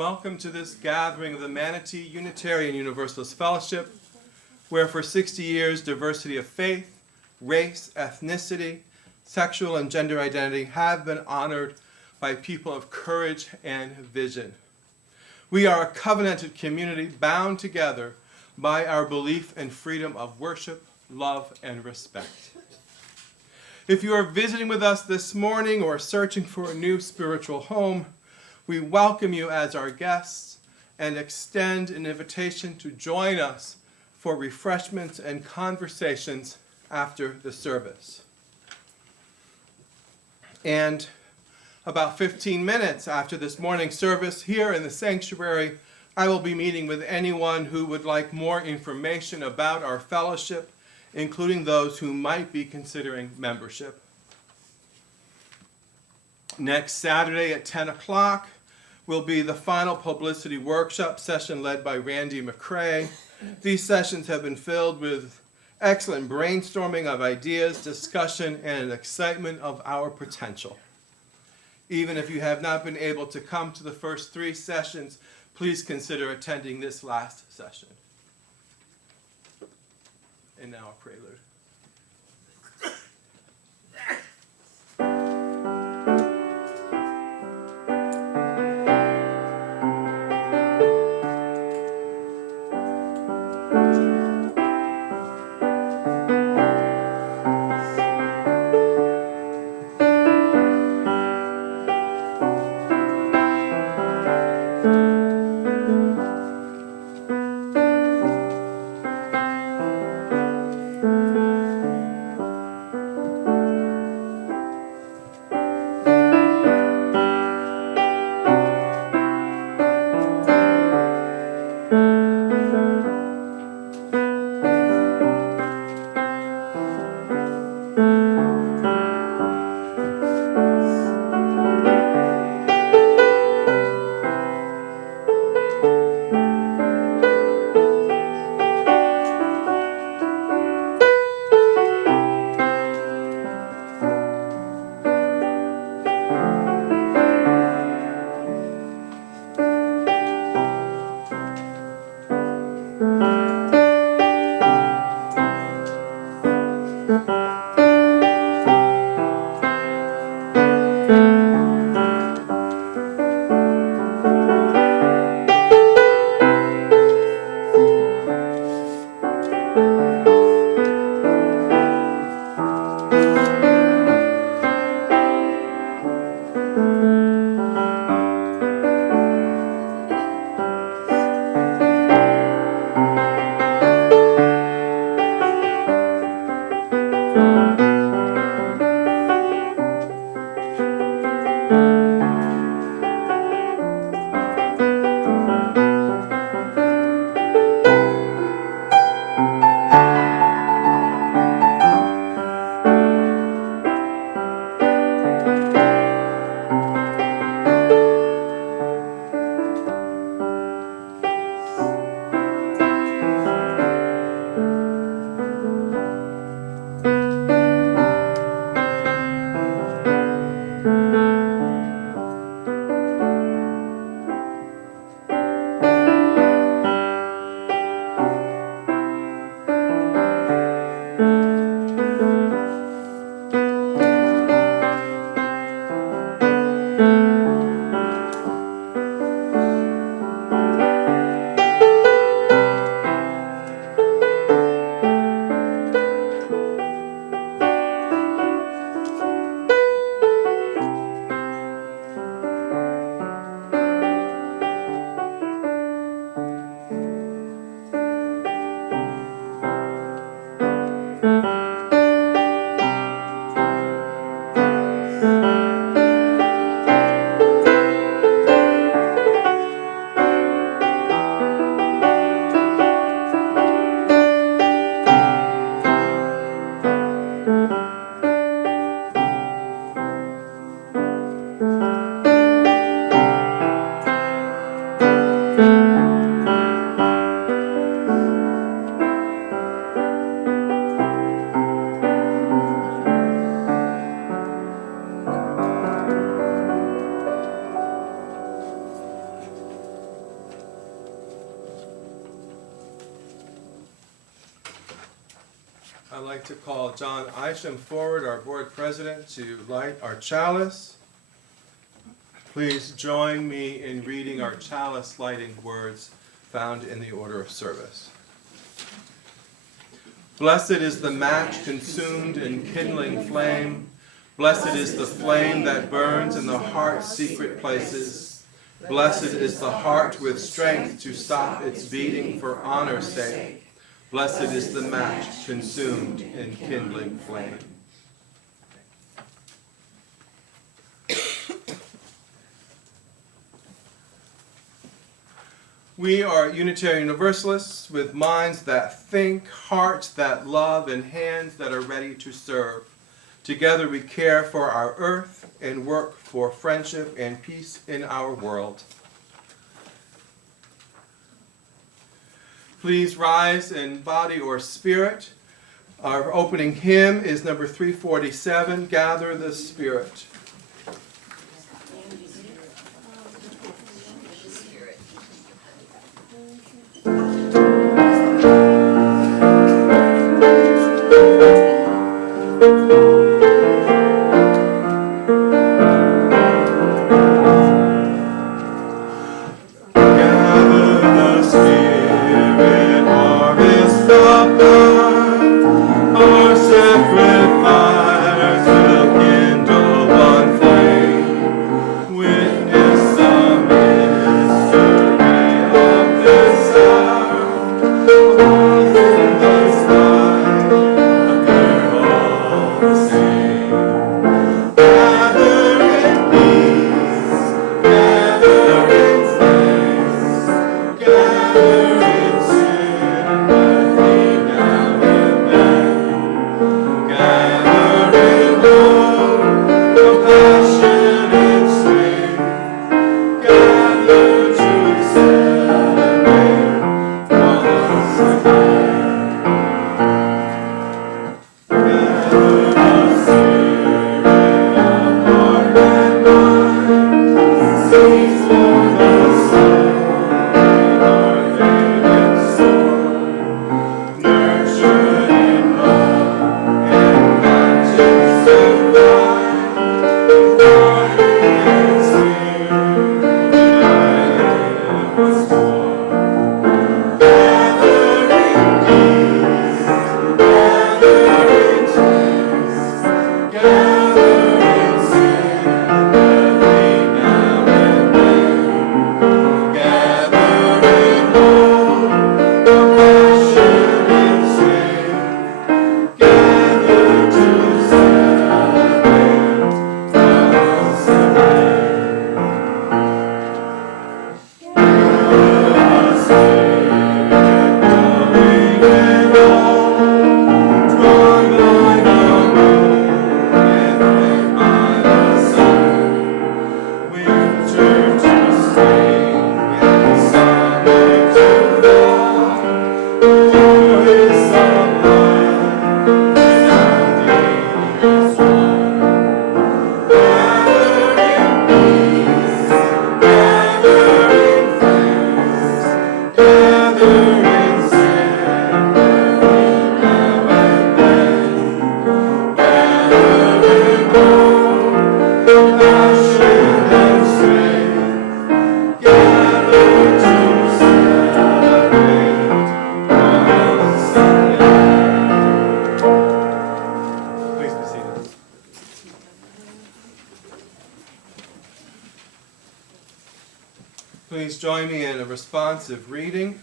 Welcome to this gathering of the Manatee Unitarian Universalist Fellowship, where for 60 years diversity of faith, race, ethnicity, sexual and gender identity have been honored by people of courage and vision. We are a covenanted community bound together by our belief in freedom of worship, love, and respect. If you are visiting with us this morning or searching for a new spiritual home, we welcome you as our guests and extend an invitation to join us for refreshments and conversations after the service. And about 15 minutes after this morning's service here in the sanctuary, I will be meeting with anyone who would like more information about our fellowship, including those who might be considering membership. Next Saturday at 10 o'clock will be the final publicity workshop session led by Randy McCrae. These sessions have been filled with excellent brainstorming of ideas, discussion, and excitement of our potential. Even if you have not been able to come to the first 3 sessions, please consider attending this last session. And now a prelude. I'd like to call John Isham forward, our board president, to light our chalice. Please join me in reading our chalice lighting words found in the order of service. Blessed is the match consumed in kindling flame. Blessed is the flame that burns in the heart's secret places. Blessed is the heart with strength to stop its beating for honor's sake. Blessed is the match consumed in kindling flame. We are Unitarian Universalists with minds that think, hearts that love, and hands that are ready to serve. Together we care for our earth and work for friendship and peace in our world. Please rise in body or spirit. Our opening hymn is number 347, Gather the Spirit. Please join me in a responsive reading.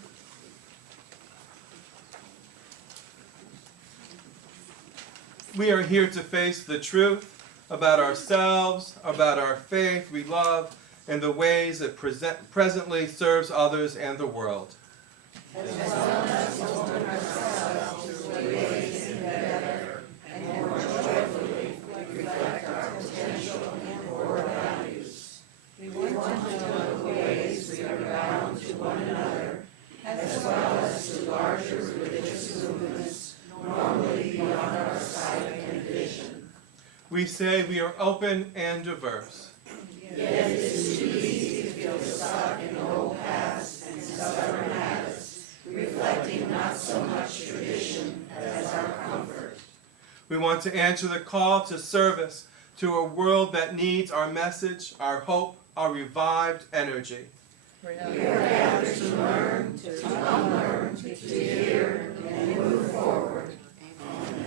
We are here to face the truth about ourselves, about our faith we love, and the ways it presently serves others and the world. As well as open ourselves to ways in better and more joyfully reflect our potential and core values. We want to know the ways we are bound to one another, as well as to larger religious movements normally beyond our sight and vision. We say we are open and diverse. Yet it is too easy to feel stuck in old paths and stubborn habits, reflecting not so much tradition as our comfort. We want to answer the call to service to a world that needs our message, our hope, our revived energy. We are gathered to learn, to unlearn, to hear, and move forward. Amen.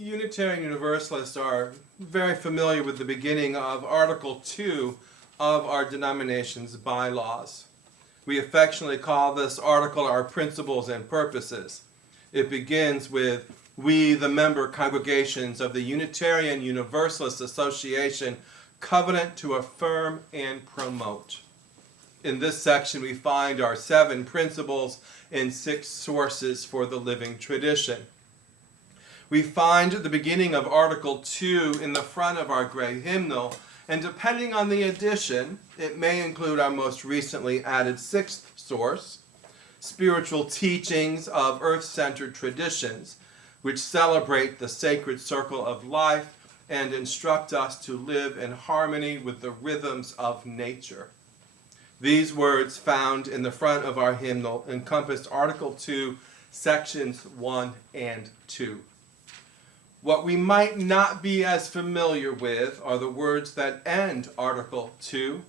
Unitarian Universalists are very familiar with the beginning of Article 2 of our denomination's bylaws. We affectionately call this article our principles and purposes. It begins with, "We, the member congregations of the Unitarian Universalist Association, covenant to affirm and promote." In this section, we find our 7 principles and 6 sources for the living tradition. We find the beginning of Article 2 in the front of our gray hymnal, and depending on the edition, it may include our most recently added sixth source, Spiritual Teachings of Earth-Centered Traditions, which celebrate the sacred circle of life and instruct us to live in harmony with the rhythms of nature. These words found in the front of our hymnal encompass Article 2, Sections 1 and 2. What we might not be as familiar with are the words that end Article 2.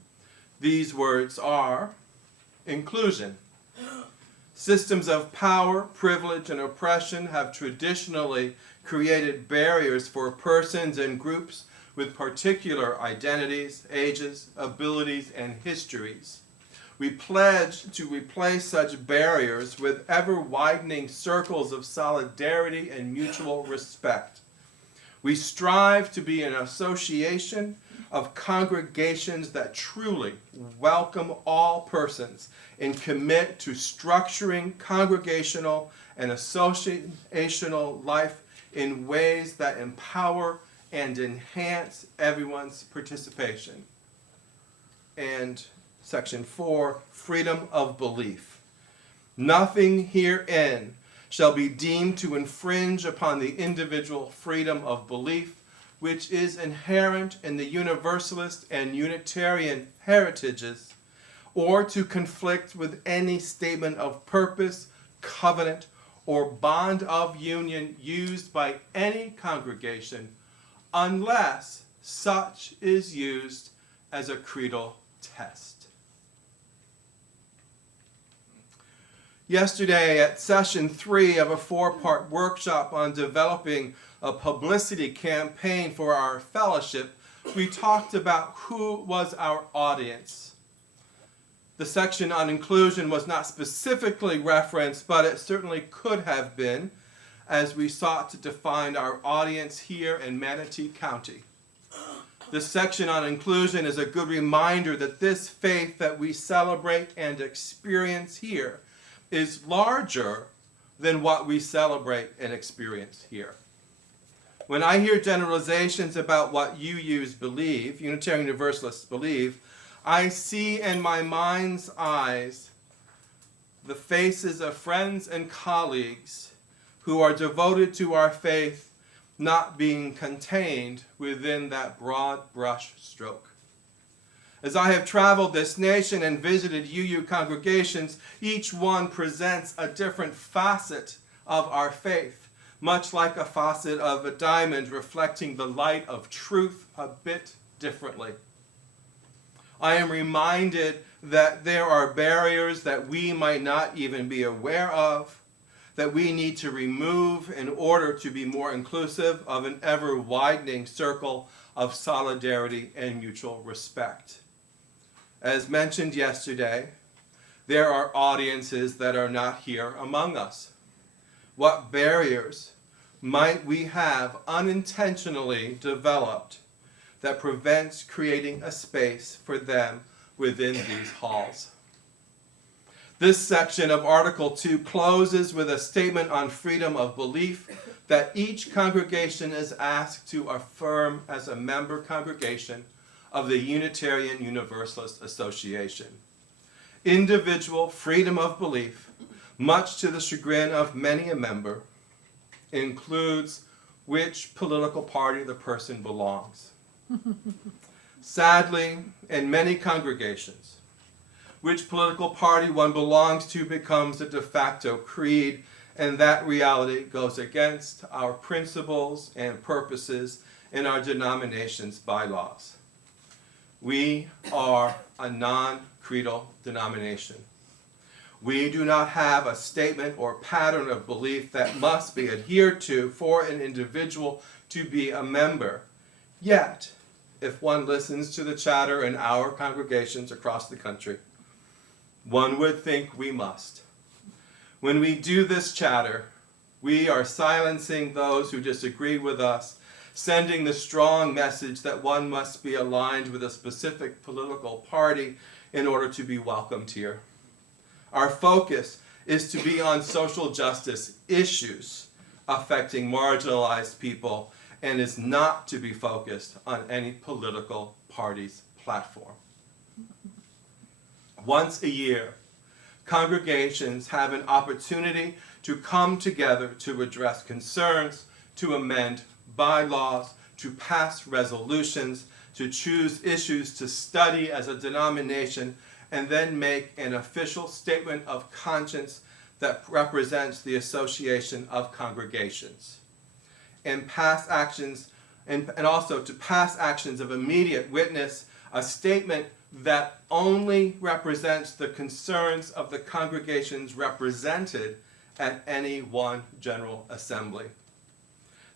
These words are inclusion. Systems of power, privilege, and oppression have traditionally created barriers for persons and groups with particular identities, ages, abilities, and histories. We pledge to replace such barriers with ever-widening circles of solidarity and mutual respect. We strive to be an association of congregations that truly welcome all persons and commit to structuring congregational and associational life in ways that empower and enhance everyone's participation. And Section 4, freedom of belief. Nothing herein shall be deemed to infringe upon the individual freedom of belief, which is inherent in the Universalist and Unitarian heritages, or to conflict with any statement of purpose, covenant, or bond of union used by any congregation, unless such is used as a creedal test. Yesterday at session 3 of a 4-part workshop on developing a publicity campaign for our fellowship, we talked about who was our audience. The section on inclusion was not specifically referenced, but it certainly could have been, as we sought to define our audience here in Manatee County. This section on inclusion is a good reminder that this faith that we celebrate and experience here is larger than what we celebrate and experience here. When I hear generalizations about what UUs believe, Unitarian Universalists believe, I see in my mind's eyes the faces of friends and colleagues who are devoted to our faith not being contained within that broad brush stroke. As I have traveled this nation and visited UU congregations, each one presents a different facet of our faith, much like a facet of a diamond reflecting the light of truth a bit differently. I am reminded that there are barriers that we might not even be aware of, that we need to remove in order to be more inclusive of an ever-widening circle of solidarity and mutual respect. As mentioned yesterday, there are audiences that are not here among us. What barriers might we have unintentionally developed that prevents creating a space for them within these halls? This section of Article 2 closes with a statement on freedom of belief that each congregation is asked to affirm as a member congregation of the Unitarian Universalist Association. Individual freedom of belief, much to the chagrin of many a member, includes which political party the person belongs. Sadly, in many congregations, which political party one belongs to becomes a de facto creed, and that reality goes against our principles and purposes in our denomination's bylaws. We are a non-creedal denomination. We do not have a statement or pattern of belief that must be adhered to for an individual to be a member. Yet, if one listens to the chatter in our congregations across the country, one would think we must. When we do this chatter, we are silencing those who disagree with us, sending the strong message that one must be aligned with a specific political party in order to be welcomed here. Our focus is to be on social justice issues, affecting marginalized people and is not to be focused on any political party's platform. Once a year, congregations have an opportunity to come together to address concerns, to amend bylaws, to pass resolutions, to choose issues to study as a denomination, and then make an official statement of conscience that represents the Association of Congregations, and pass actions, and also to pass actions of immediate witness, a statement that only represents the concerns of the congregations represented at any one General Assembly.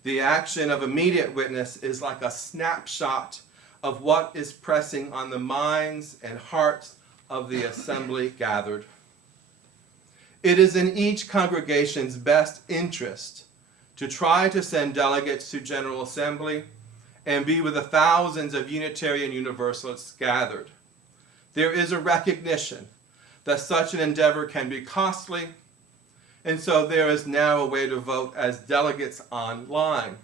The action of immediate witness is like a snapshot of what is pressing on the minds and hearts of the assembly gathered. It is in each congregation's best interest to try to send delegates to General Assembly and be with the thousands of Unitarian Universalists gathered. There is a recognition that such an endeavor can be costly, and so there is now a way to vote as delegates online.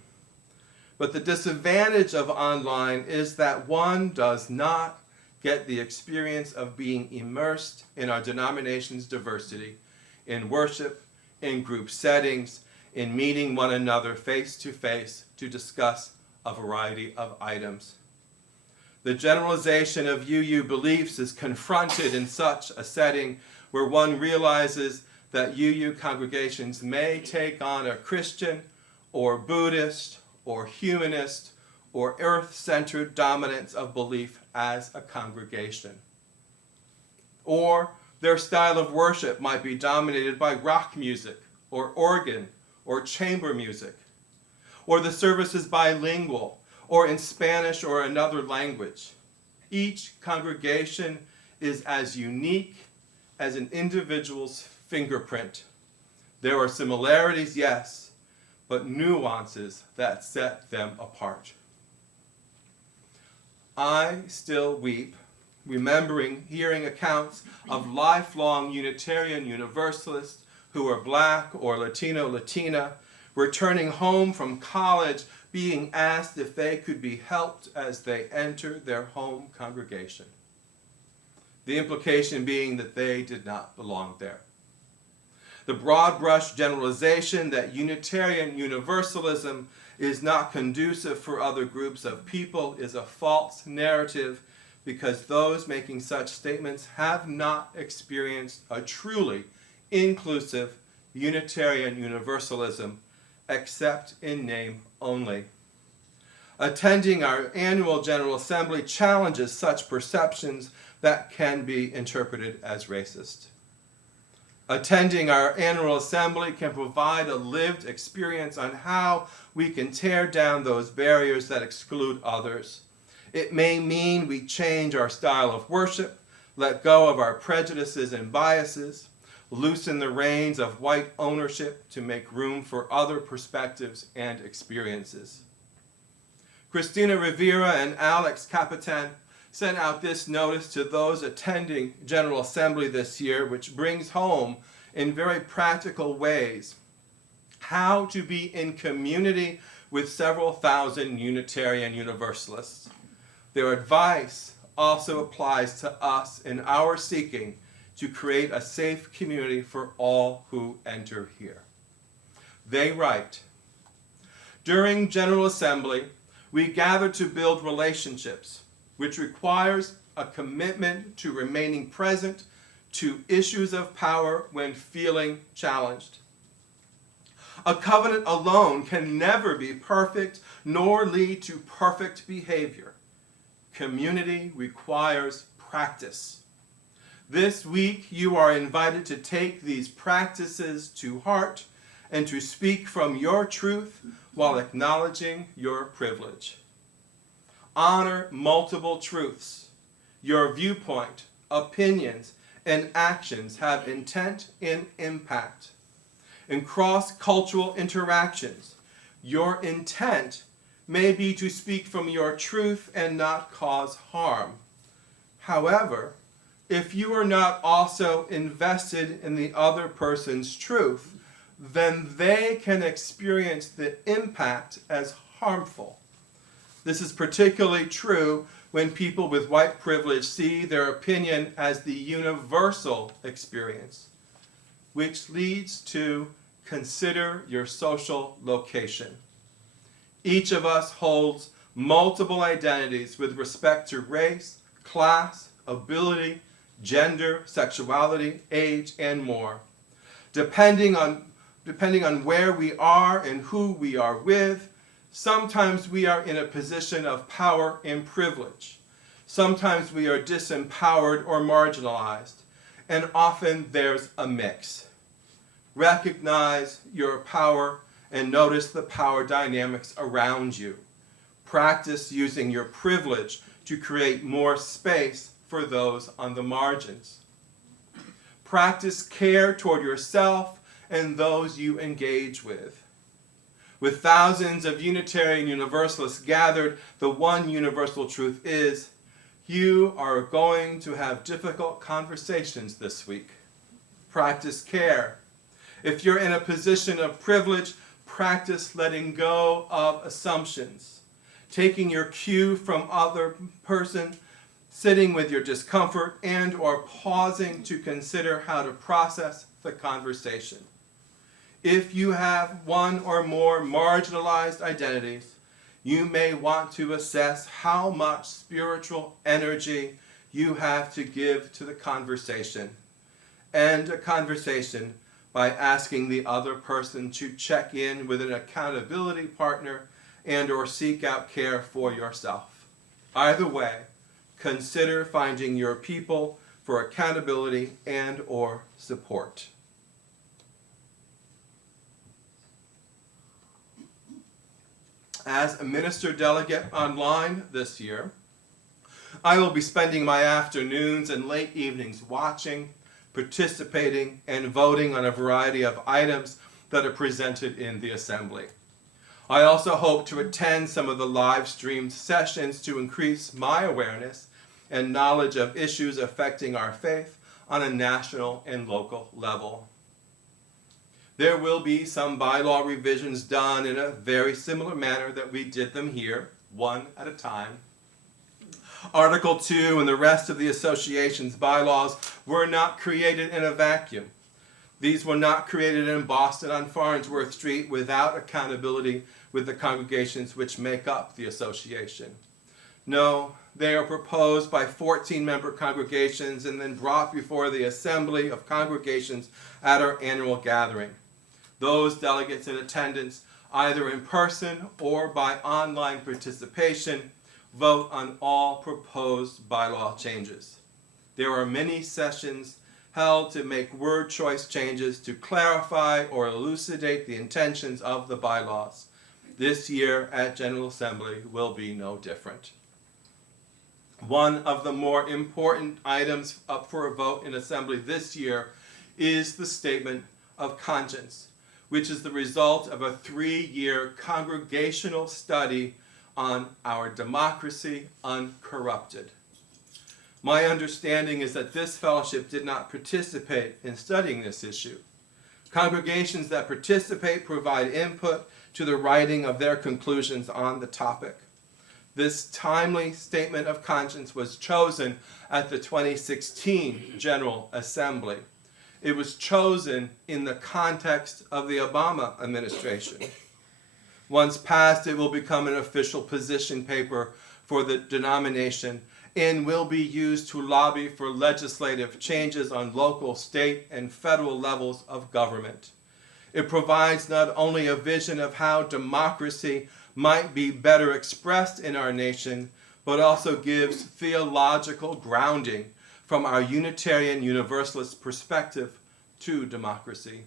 But the disadvantage of online is that one does not get the experience of being immersed in our denomination's diversity, in worship, in group settings, in meeting one another face to face to discuss a variety of items. The generalization of UU beliefs is confronted in such a setting where one realizes that UU congregations may take on a Christian or Buddhist or humanist or earth-centered dominance of belief as a congregation. Or their style of worship might be dominated by rock music or organ or chamber music. Or the service is bilingual or in Spanish or another language. Each congregation is as unique as an individual's fingerprint. There are similarities, yes, but nuances that set them apart. I still weep, remembering hearing accounts of lifelong Unitarian Universalists who are Black or Latino, Latina, returning home from college being asked if they could be helped as they entered their home congregation. The implication being that they did not belong there. The broad brush generalization that Unitarian Universalism is not conducive for other groups of people is a false narrative, because those making such statements have not experienced a truly inclusive Unitarian Universalism, except in name only. Attending our annual General Assembly challenges such perceptions that can be interpreted as racist. Attending our annual assembly can provide a lived experience on how we can tear down those barriers that exclude others. It may mean we change our style of worship, let go of our prejudices and biases, loosen the reins of white ownership to make room for other perspectives and experiences. Christina Rivera and Alex Capitan sent out this notice to those attending General Assembly this year, which brings home in very practical ways how to be in community with several thousand Unitarian Universalists. Their advice also applies to us in our seeking to create a safe community for all who enter here. They write, "During General Assembly, we gather to build relationships, which requires a commitment to remaining present to issues of power when feeling challenged. A covenant alone can never be perfect nor lead to perfect behavior. Community requires practice. This week you are invited to take these practices to heart and to speak from your truth while acknowledging your privilege. Honor multiple truths. Your viewpoint, opinions, and actions have intent and impact. In cross-cultural interactions, your intent may be to speak from your truth and not cause harm. However, if you are not also invested in the other person's truth, then they can experience the impact as harmful. This is particularly true when people with white privilege see their opinion as the universal experience, which leads to consider your social location. Each of us holds multiple identities with respect to race, class, ability, gender, sexuality, age, and more. Depending on where we are and who we are with, sometimes we are in a position of power and privilege. Sometimes we are disempowered or marginalized, and often there's a mix. Recognize your power and notice the power dynamics around you. Practice using your privilege to create more space for those on the margins. Practice care toward yourself and those you engage with. With thousands of Unitarian Universalists gathered, the one universal truth is, you are going to have difficult conversations this week. Practice care. If you're in a position of privilege, practice letting go of assumptions, taking your cue from other person, sitting with your discomfort, and or pausing to consider how to process the conversation. If you have one or more marginalized identities, you may want to assess how much spiritual energy you have to give to the conversation. End a conversation by asking the other person to check in with an accountability partner and or seek out care for yourself. Either way, consider finding your people for accountability and or support. As a minister delegate online this year, I will be spending my afternoons and late evenings watching, participating, and voting on a variety of items that are presented in the Assembly. I also hope to attend some of the live-streamed sessions to increase my awareness and knowledge of issues affecting our faith on a national and local level. There will be some bylaw revisions done in a very similar manner that we did them here, one at a time. Article 2 and the rest of the association's bylaws were not created in a vacuum. These were not created in Boston on Farnsworth Street without accountability with the congregations which make up the association. No, they are proposed by 14-member congregations and then brought before the Assembly of Congregations at our annual gathering. Those delegates in attendance, either in person or by online participation, vote on all proposed bylaw changes. There are many sessions held to make word choice changes to clarify or elucidate the intentions of the bylaws. This year at General Assembly will be no different. One of the more important items up for a vote in Assembly this year is the Statement of Conscience, which is the result of a 3-year congregational study on our democracy uncorrupted. My understanding is that this fellowship did not participate in studying this issue. Congregations that participate provide input to the writing of their conclusions on the topic. This timely statement of conscience was chosen at the 2016 General Assembly. It was chosen in the context of the Obama administration. Once passed, it will become an official position paper for the denomination and will be used to lobby for legislative changes on local, state, and federal levels of government. It provides not only a vision of how democracy might be better expressed in our nation, but also gives theological grounding from our Unitarian Universalist perspective to democracy.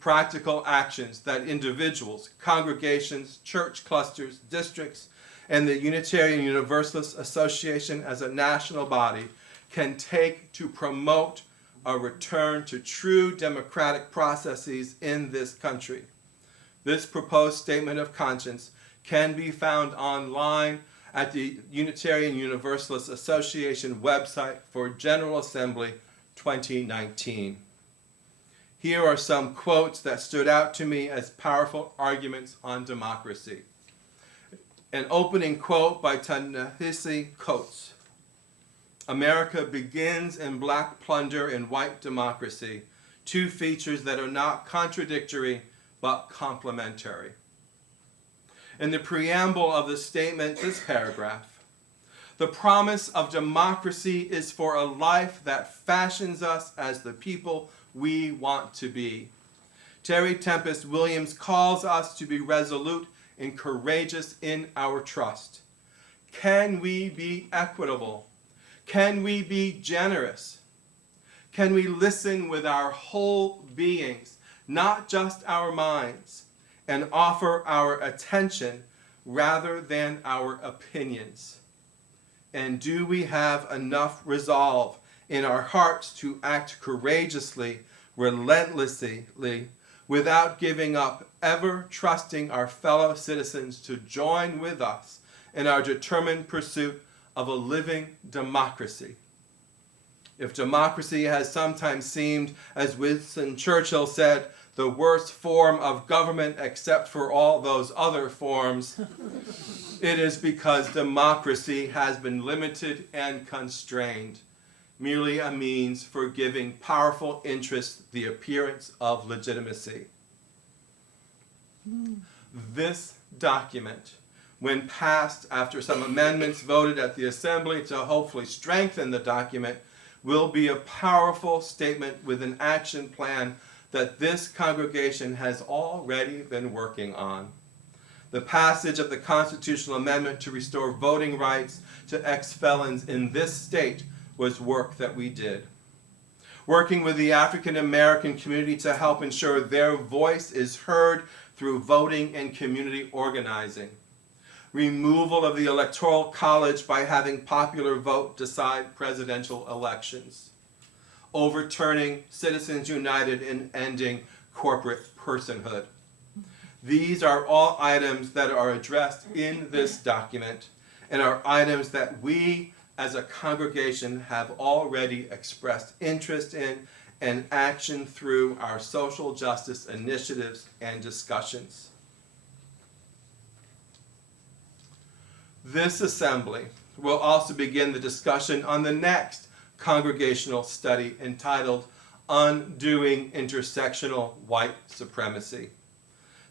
Practical actions that individuals, congregations, church clusters, districts, and the Unitarian Universalist Association as a national body can take to promote a return to true democratic processes in this country. This proposed statement of conscience can be found online at the Unitarian Universalist Association website for General Assembly 2019. Here are some quotes that stood out to me as powerful arguments on democracy. An opening quote by Ta-Nehisi Coates. America begins in black plunder and white democracy, two features that are not contradictory but complementary. In the preamble of the statement, this paragraph, the promise of democracy is for a life that fashions us as the people we want to be. Terry Tempest Williams calls us to be resolute and courageous in our trust. Can we be equitable? Can we be generous? Can we listen with our whole beings, not just our minds, and offer our attention rather than our opinions? And do we have enough resolve in our hearts to act courageously, relentlessly, without giving up, ever trusting our fellow citizens to join with us in our determined pursuit of a living democracy? If democracy has sometimes seemed, as Winston Churchill said, the worst form of government except for all those other forms, it is because democracy has been limited and constrained, merely a means for giving powerful interests the appearance of legitimacy. This document, when passed after some amendments voted at the Assembly to hopefully strengthen the document, will be a powerful statement with an action plan that this congregation has already been working on. The passage of the constitutional amendment to restore voting rights to ex-felons in this state was work that we did. Working with the African American community to help ensure their voice is heard through voting and community organizing. Removal of the Electoral College by having popular vote decide presidential elections. Overturning Citizens United and ending corporate personhood. These are all items that are addressed in this document and are items that we as a congregation have already expressed interest in and action through our social justice initiatives and discussions. This assembly will also begin the discussion on the next congregational study entitled Undoing Intersectional White Supremacy.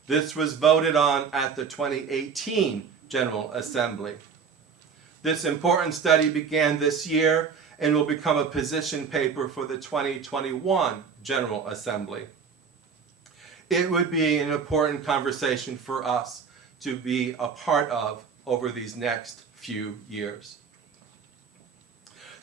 This was voted on at the 2018 General Assembly. This important study began this year and will become a position paper for the 2021 General Assembly. It would be an important conversation for us to be a part of over these next few years.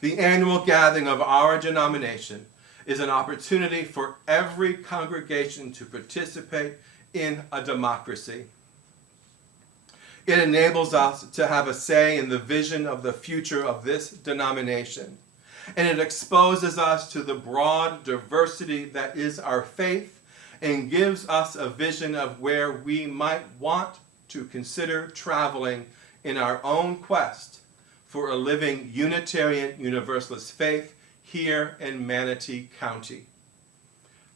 The annual gathering of our denomination is an opportunity for every congregation to participate in a democracy. It enables us to have a say in the vision of the future of this denomination, and it exposes us to the broad diversity that is our faith and gives us a vision of where we might want to consider traveling in our own quest for a living Unitarian Universalist faith here in Manatee County.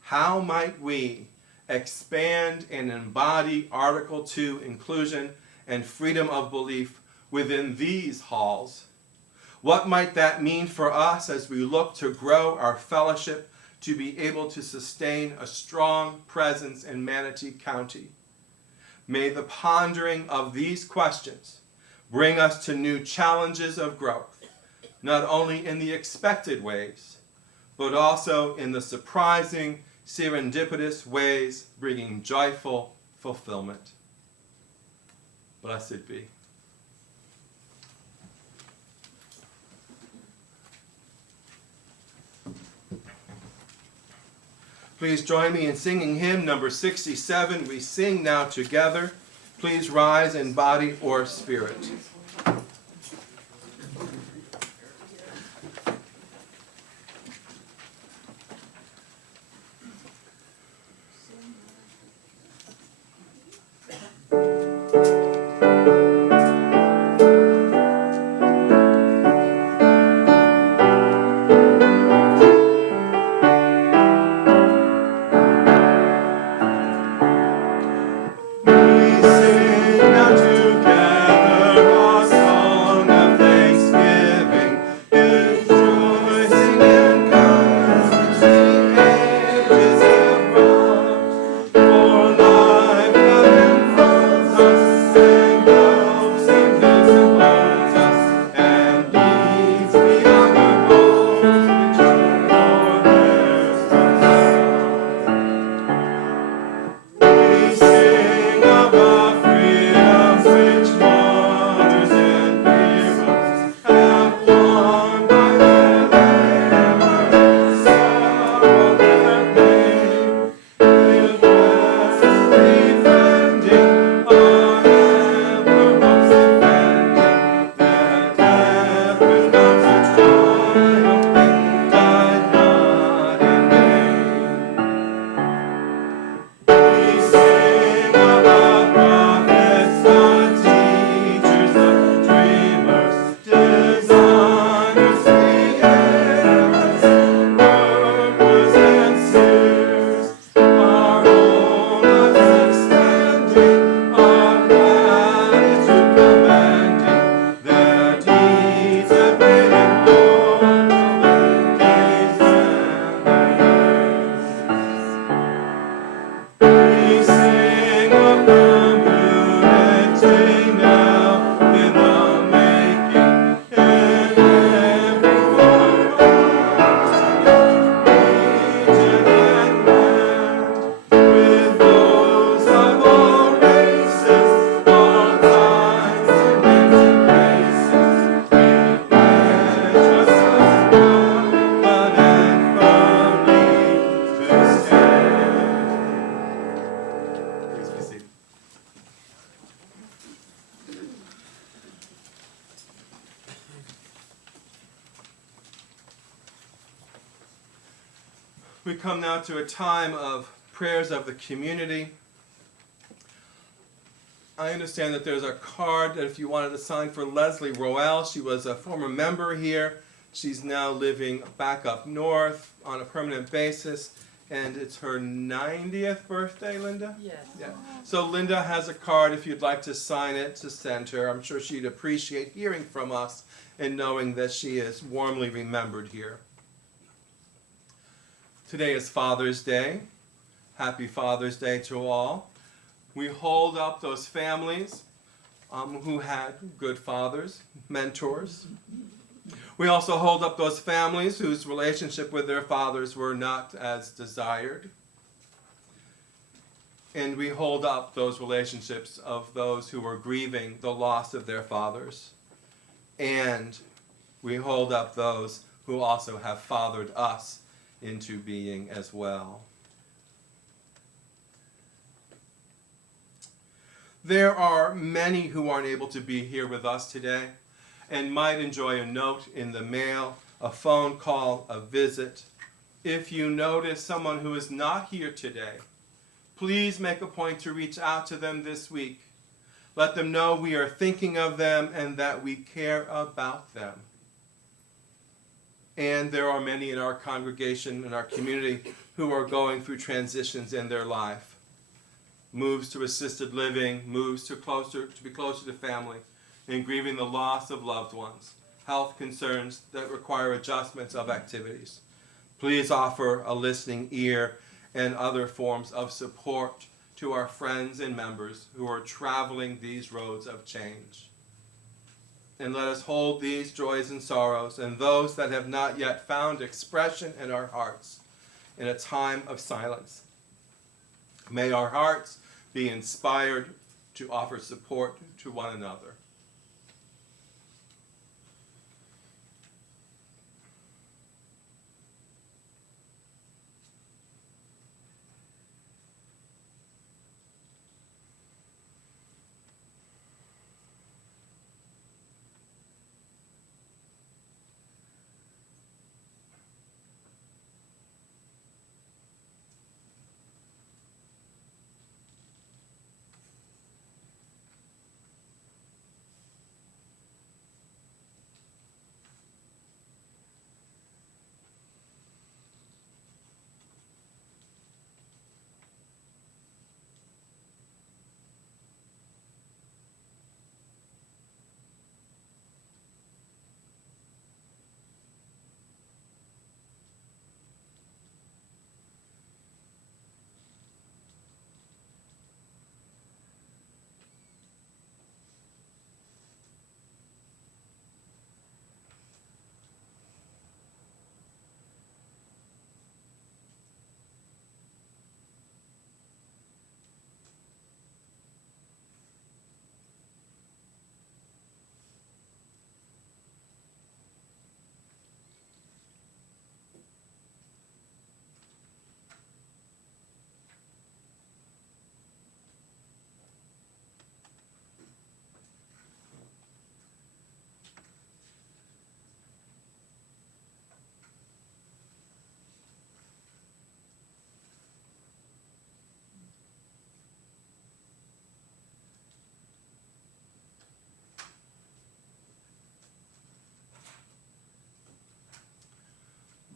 How might we expand and embody Article 2 inclusion and freedom of belief within these halls? What might that mean for us as we look to grow our fellowship to be able to sustain a strong presence in Manatee County? May the pondering of these questions bring us to new challenges of growth, not only in the expected ways, but also in the surprising, serendipitous ways bringing joyful fulfillment. Blessed be. Please join me in singing hymn number 67. We sing now together. Please rise in body or spirit. come now to a time of prayers of the community. I understand that there's a card that if you wanted to sign for Leslie Roel. She was a former member here. She's now living back up north on a permanent basis. And it's her 90th birthday, Linda? Yes. Yeah. So Linda has a card if you'd like to sign it to send her. I'm sure she'd appreciate hearing from us and knowing that she is warmly remembered here. Today is Father's Day. Happy Father's Day to all. We hold up those families who had good fathers, mentors. We also hold up those families whose relationship with their fathers were not as desired. And we hold up those relationships of those who were grieving the loss of their fathers. And we hold up those who also have fathered us into being as well. There are many who aren't able to be here with us today and might enjoy a note in the mail, a phone call, a visit. If you notice someone who is not here today, please make a point to reach out to them this week. Let them know we are thinking of them and that we care about them. And there are many in our congregation, in our community, who are going through transitions in their life. Moves to assisted living, moves to be closer to family, and grieving the loss of loved ones, health concerns that require adjustments of activities. Please offer a listening ear and other forms of support to our friends and members who are traveling these roads of change. And let us hold these joys and sorrows and those that have not yet found expression in our hearts in a time of silence. May our hearts be inspired to offer support to one another.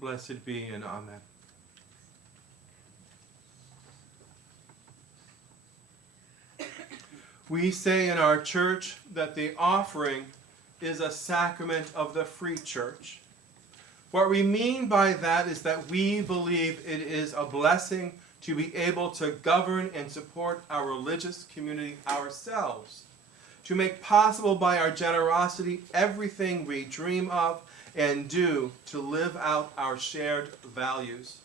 Blessed be and amen. We say in our church that the offering is a sacrament of the free church. What we mean by that is that we believe it is a blessing to be able to govern and support our religious community ourselves, to make possible by our generosity everything we dream of and do to live out our shared values.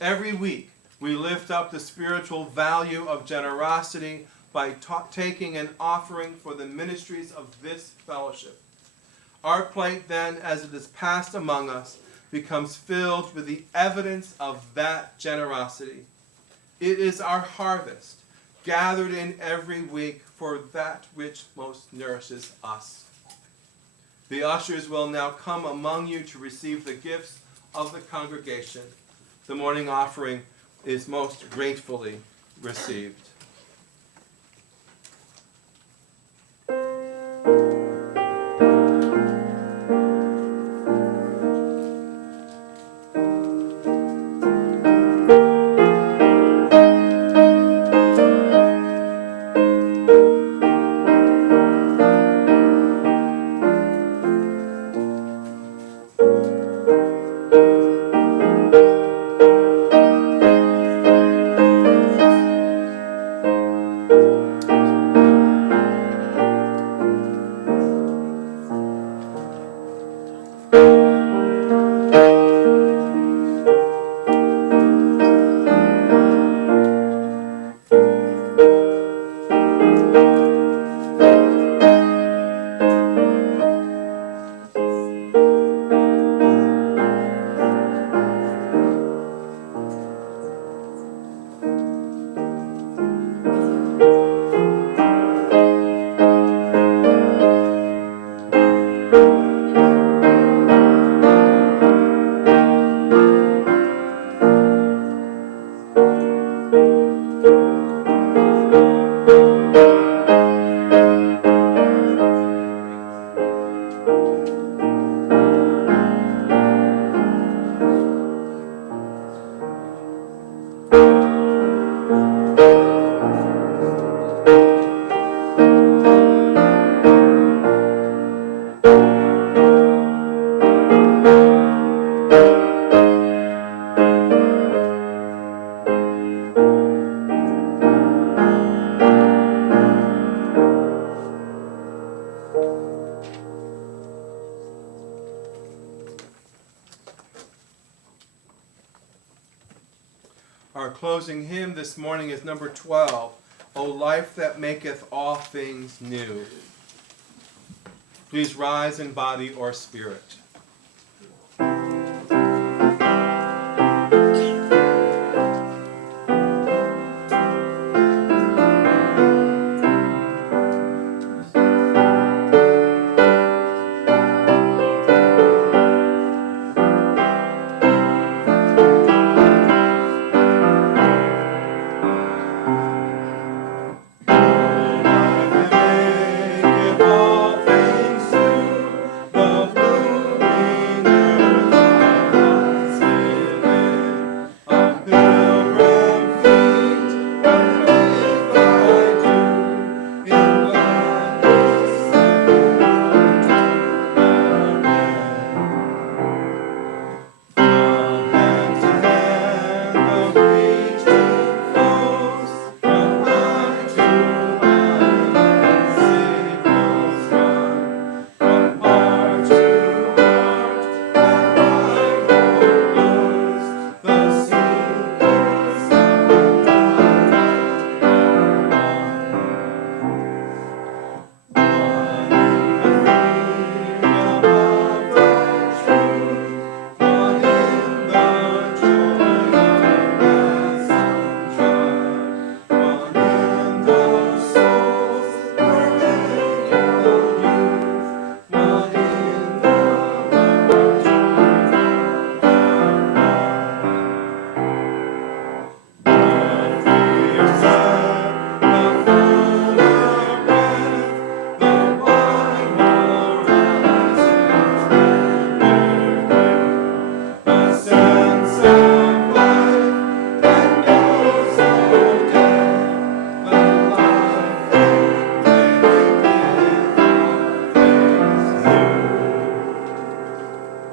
Every week, we lift up the spiritual value of generosity by taking an offering for the ministries of this fellowship. Our plate then, as it is passed among us, becomes filled with the evidence of that generosity. It is our harvest, gathered in every week for that which most nourishes us. The ushers will now come among you to receive the gifts of the congregation. the morning offering is most gratefully received. Our closing hymn this morning is number 12, O Life That Maketh All Things New. Please rise in body or spirit.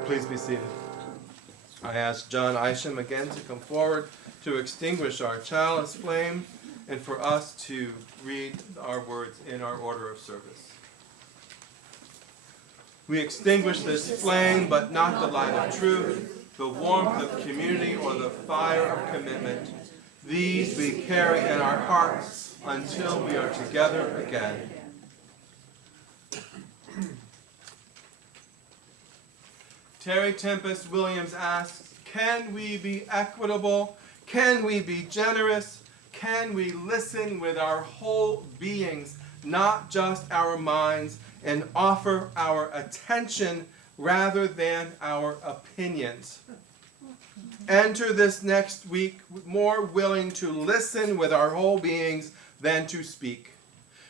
Please be seated. I ask John Isham again to come forward to extinguish our chalice flame and for us to read our words in our order of service. We extinguish this flame, but not the light of truth, the warmth of community, or the fire of commitment. These we carry in our hearts until we are together again. Terry Tempest Williams asks, can we be equitable? Can we be generous? Can we listen with our whole beings, not just our minds, and offer our attention rather than our opinions? enter this next week more willing to listen with our whole beings than to speak,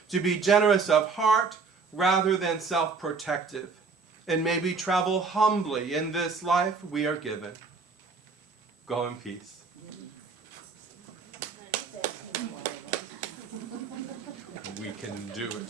to be generous of heart rather than self-protective, and maybe travel humbly in this life we are given. Go in peace. We can do it.